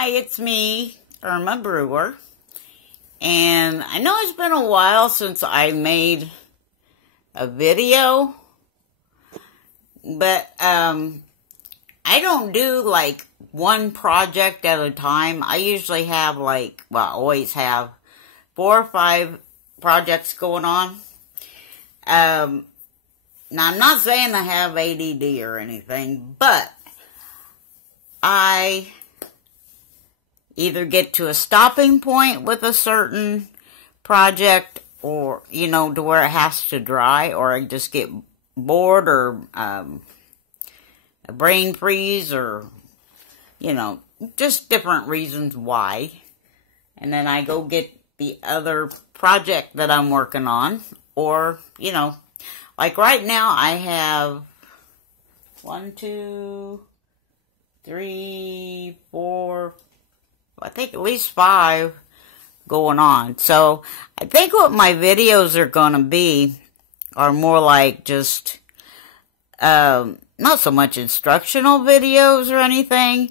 Hi, it's me, Irma Brewer, and I know it's been a while since I made a video, but I don't do like one project at a time. I usually have always have 4 or 5 projects going on. Now I'm not saying I have ADD or anything, but I either get to a stopping point with a certain project or, to where it has to dry, or I just get bored or a brain freeze or, just different reasons why. And then I go get the other project that I'm working on, or, like right now I have 1, 2, 3, 4, I think at least 5 going on. So I think what my videos are going to be are more like just, not so much instructional videos or anything,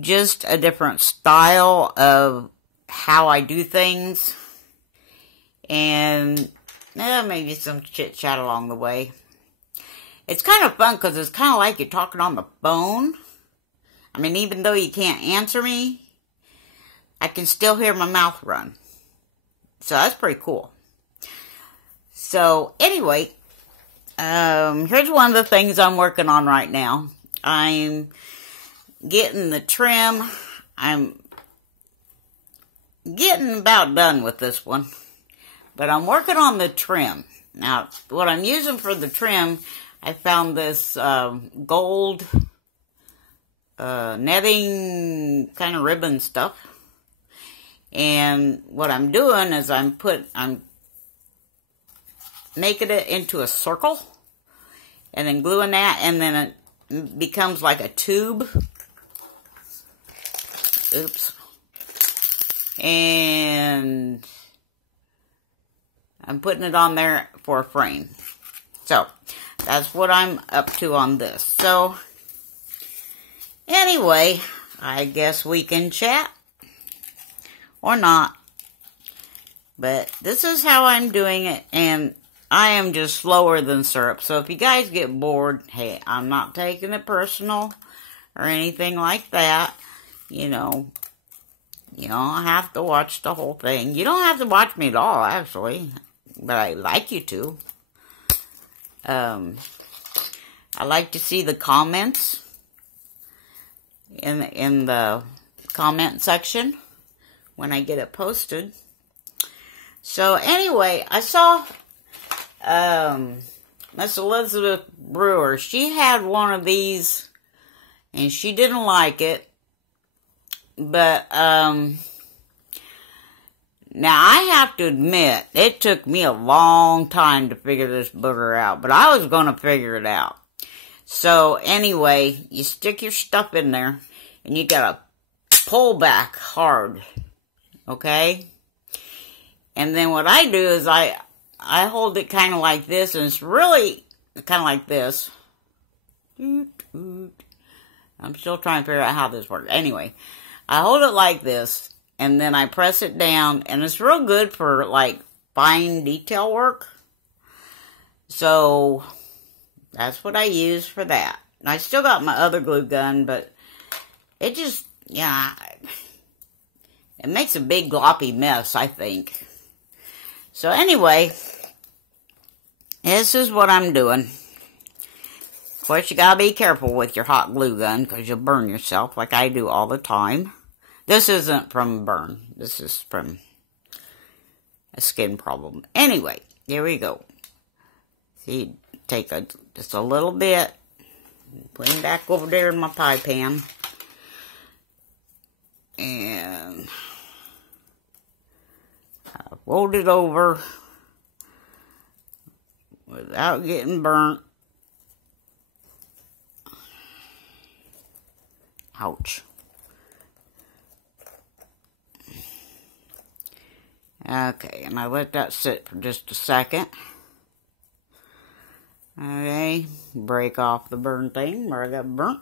just a different style of how I do things, and maybe some chit chat along the way. It's kind of fun because it's kind of like you're talking on the phone. I mean, even though you can't answer me, I can still hear my mouth run. So that's pretty cool. So anyway, here's one of the things I'm working on right now. I'm getting the trim. I'm getting about done with this one. But I'm working on the trim. Now, what I'm using for the trim, I found this gold netting kind of ribbon stuff. And what I'm doing is I'm making it into a circle and then gluing that, and then it becomes like a tube. Oops. And I'm putting it on there for a frame. So that's what I'm up to on this. So anyway, I guess we can chat. Or not. But this is how I'm doing it, and I am just slower than syrup. So if you guys get bored, hey, I'm not taking it personal or anything like that. You don't have to watch the whole thing. You don't have to watch me at all, actually. But I like you to. I like to see the comments in the comment section when I get it posted. So anyway, I saw Miss Elizabeth Brewer. She had one of these and she didn't like it. But now I have to admit, it took me a long time to figure this booger out, but I was going to figure it out. So anyway, you stick your stuff in there and you got to pull back hard. Okay? And then what I do is I hold it kind of like this, and it's really kind of like this. I'm still trying to figure out how this works. Anyway, I hold it like this, and then I press it down, and it's real good for, like, fine detail work. So that's what I use for that. And I still got my other glue gun, but it just, it makes a big gloppy mess, I think. So anyway, this is what I'm doing. Of course, you gotta be careful with your hot glue gun because you'll burn yourself like I do all the time. This isn't from a burn. This is from a skin problem. Anyway, here we go. See, take just a little bit, put it back over there in my pie pan. And I fold it over without getting burnt. Ouch. Okay, and I let that sit for just a second. Okay, break off the burn thing where I got burnt.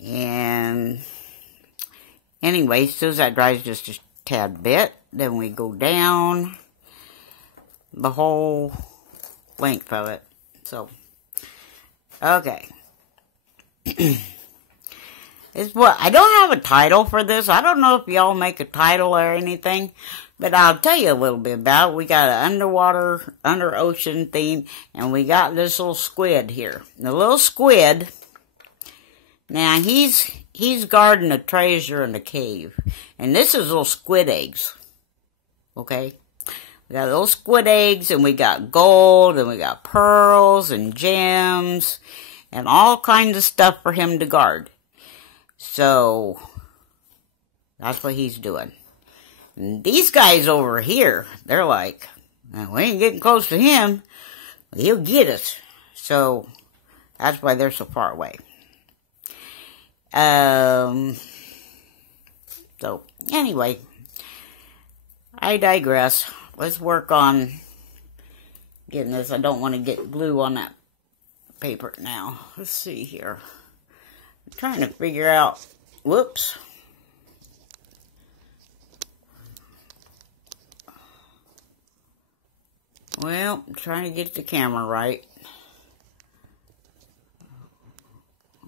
And anyway, as soon as that dries just a tad bit, then we go down the whole length of it. So, okay. It's what I don't have a title for this. I don't know if y'all make a title or anything, but I'll tell you a little bit about it. We got an underwater, under ocean theme, and we got this little squid here. The little squid, now he's guarding a treasure in the cave, and this is little squid eggs. Okay, we got little squid eggs, and we got gold, and we got pearls and gems, and all kinds of stuff for him to guard. So, that's what he's doing. And these guys over here, they're like, we ain't getting close to him. He'll get us. So, that's why they're so far away. So, anyway, I digress. Let's work on getting this. I don't want to get glue on that paper now. Let's see here. I'm trying to figure out, whoops. Well, I'm trying to get the camera right.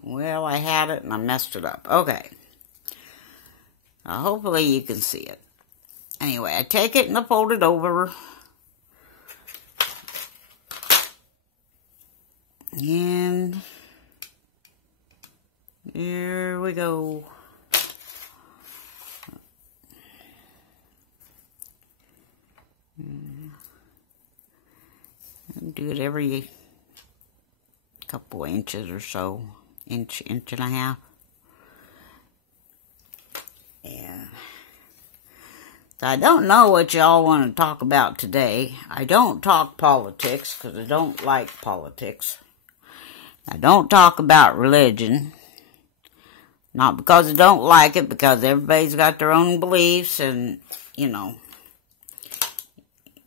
Well, I had it and I messed it up. Okay. Now, hopefully you can see it. Anyway, I take it and I fold it over. And here we go. Do it every couple inches or so. Inch and a half. Yeah. So I don't know what y'all want to talk about today. I don't talk politics because I don't like politics. I don't talk about religion. Not because I don't like it, because everybody's got their own beliefs, and, you know,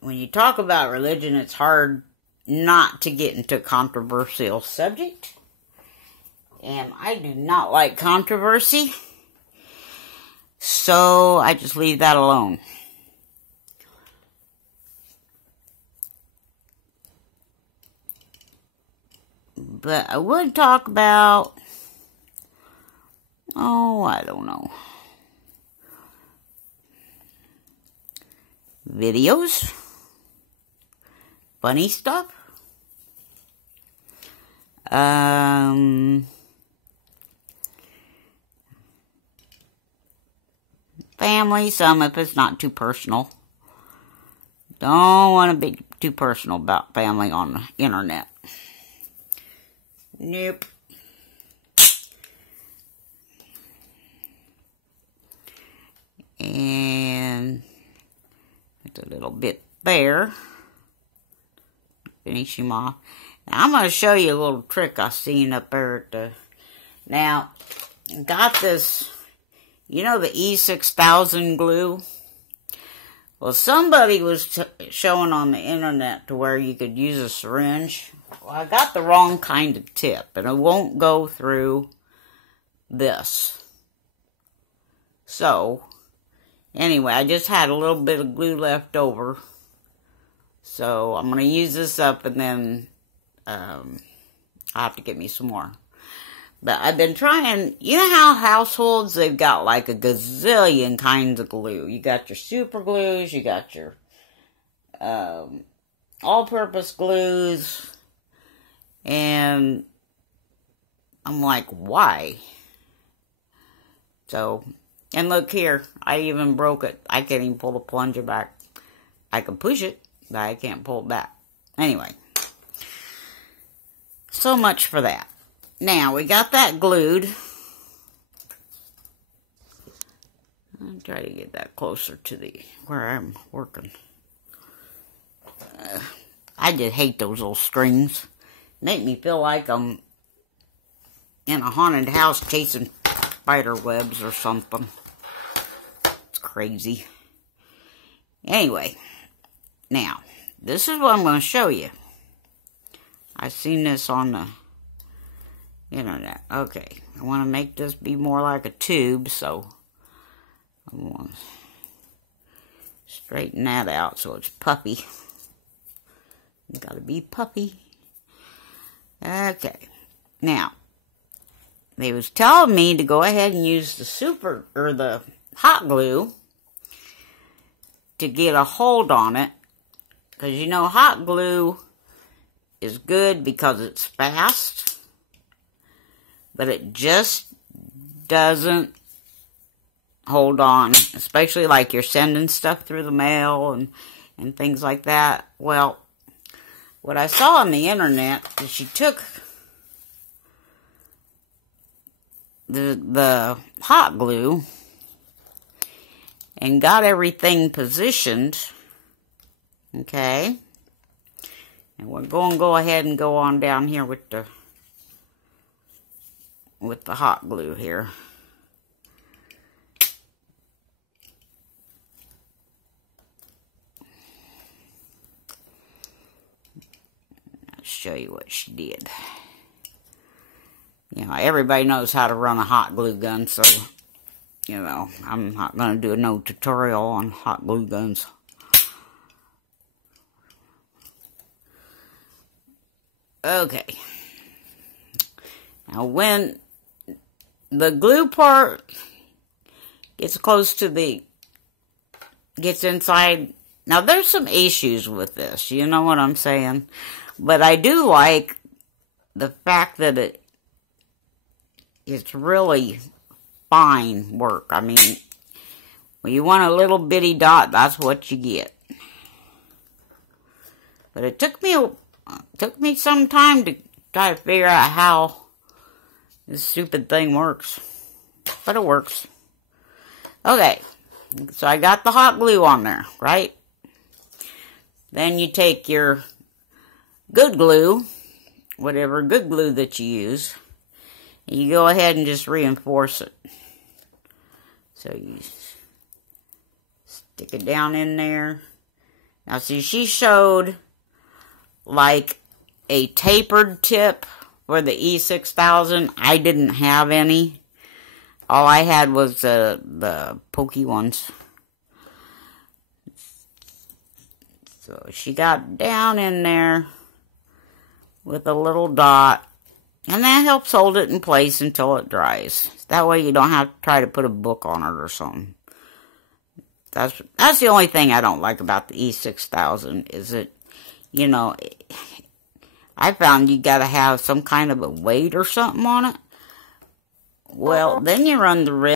when you talk about religion, it's hard not to get into a controversial subject. And I do not like controversy, so I just leave that alone. But I would talk about, I don't know, videos, funny stuff, family, some if it's not too personal. Don't want to be too personal about family on the internet. Nope. And it's a little bit there. Finish him off. Now, I'm going to show you a little trick I seen up there at the... Now, got this, you know the E6000 glue? Well, somebody was showing on the internet to where you could use a syringe. Well, I got the wrong kind of tip, and it won't go through this. So, anyway, I just had a little bit of glue left over. So, I'm going to use this up, and then I'll have to get me some more. But I've been trying, you know how households, they've got like a gazillion kinds of glue. You got your super glues, you got your all-purpose glues. And I'm like, why? So, and look here, I even broke it. I can't even pull the plunger back. I can push it, but I can't pull it back. Anyway, so much for that. Now, we got that glued. I'll try to get that closer to where I'm working. I just hate those little strings. Make me feel like I'm in a haunted house chasing spider webs or something. It's crazy. Anyway, now, this is what I'm going to show you. I've seen this on the internet. Okay, I want to make this be more like a tube, so Come on. Straighten that out so it's puppy. You gotta be puppy. Okay. Now, they was telling me to go ahead and use the hot glue to get a hold on it. Because you know, hot glue is good because it's fast. But it just doesn't hold on. Especially like you're sending stuff through the mail and things like that. Well, what I saw on the internet is she took the hot glue and got everything positioned. Okay. And we're going to go ahead and go on down here with the hot glue here. I'll show you what she did. You know, everybody knows how to run a hot glue gun, so, you know, I'm not going to do no tutorial on hot glue guns. Okay. Now, when the glue part gets close to gets inside, now there's some issues with this, you know what I'm saying? But I do like the fact that it's really fine work. I mean, when you want a little bitty dot, that's what you get. But it took me some time to try to figure out how this stupid thing works. But it works. Okay, so I got the hot glue on there, right? Then you take your good glue, whatever good glue that you use, and you go ahead and just reinforce it. So you stick it down in there. Now see, she showed like a tapered tip for the E6000. I didn't have any. All I had was the pokey ones. So she got down in there with a little dot. And that helps hold it in place until it dries. That way you don't have to try to put a book on it or something. That's the only thing I don't like about the E6000 is that, you know, I found you got to have some kind of a weight or something on it. Well, then you run the risk